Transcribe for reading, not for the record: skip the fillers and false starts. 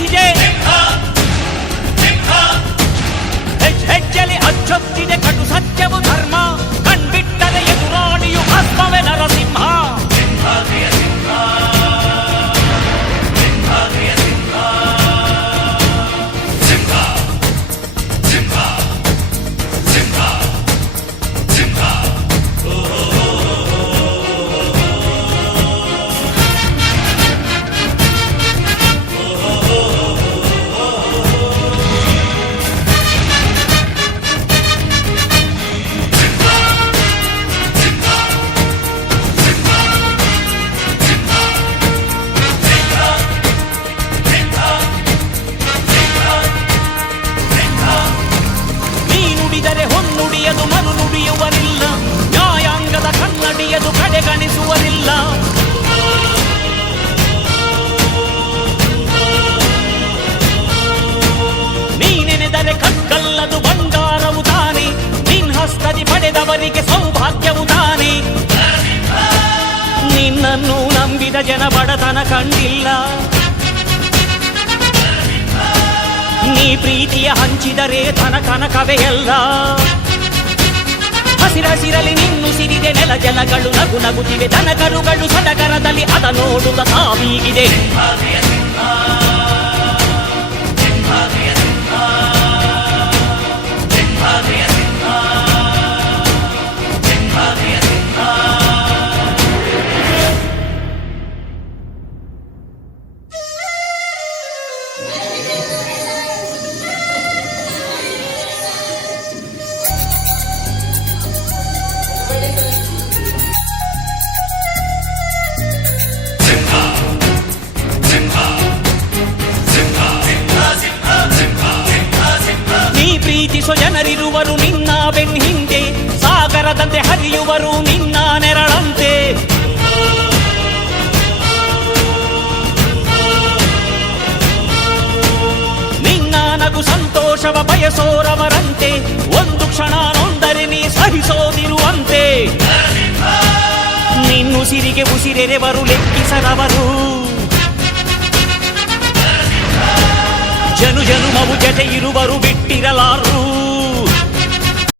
ಎಬ್ಬಿಸಿದೆ. ಹೆಜ್ಜೆಲಿ ಅಚ್ಚೊತ್ತಿದೆ ಕಟು ಸತ್ಯವು ಧರ್ಮ, ಕಣ್ಬಿಟ್ಟರೆ ಎದುರಾಳಿಯು ಭಸ್ಮವೇ ನರಸಿಂಹ. ಹೊನ್ನುಡಿಯದು ಮರು ನುಡಿಯುವರಿಲ್ಲ, ನ್ಯಾಯಾಂಗದ ಕನ್ನಡಿಯದು ಕಡೆಗಣಿಸುವರಿಲ್ಲ. ನೀನೆನೆದರೆ ಕಗ್ಗಲ್ಲದು ಬಂಗಾರವು ತಾನೆ, ನಿನ್ ಹಸ್ತದಿ ಪಡೆದವರಿಗೆ ಸೌಭಾಗ್ಯವು ತಾನೆ. ನಿನ್ನನ್ನು ನಂಬಿದ ಜನ ಬಡತನ ಕಂಡಿಲ್ಲ, ನೀ ಪ್ರೀತಿಯ ಹಂಚಿದರೆ ಧನ ಕನಕವೇ ಎಲ್ಲ. ಹಸಿರಸಿರಲಿ ನಿನ್ನು ಸಿರಿದೆ ನೆಲ ಜಲಗಳು ನಗು ನಗುತ್ತಿವೆ, ದನಕರುಗಳು ಸಡಗರದಲ್ಲಿ ಅದ ನೋಡುತ್ತ ತಾವೀಗಿದೆ. ಪ್ರೀತಿಸೋ ಜನರಿರುವರು ನಿನ್ನ ಬೆನ್ ಹಿಂದೆ, ಸಾಗರದಂತೆ ಹರಿಯುವರು ನಿನ್ನ ನೆರಳಂತೆ. ನಿನ್ನ ನಗು ಸಂತೋಷವ ಬಯಸೋರವರಂತೆ, ಒಂದು ಕ್ಷಣ ನೊಂದರೆ ನೀ ಸಹಿಸೋದಿರುವಂತೆ. ನಿನ್ನುಸಿರಿಗೆ ಉಸಿರೆರೆವರು ಲೆಕ್ಕಿಸದವರು, ಜನುಮವು ಜತೆ ಇರುವರು ಬಿಟ್ಟಿರಲಾರು.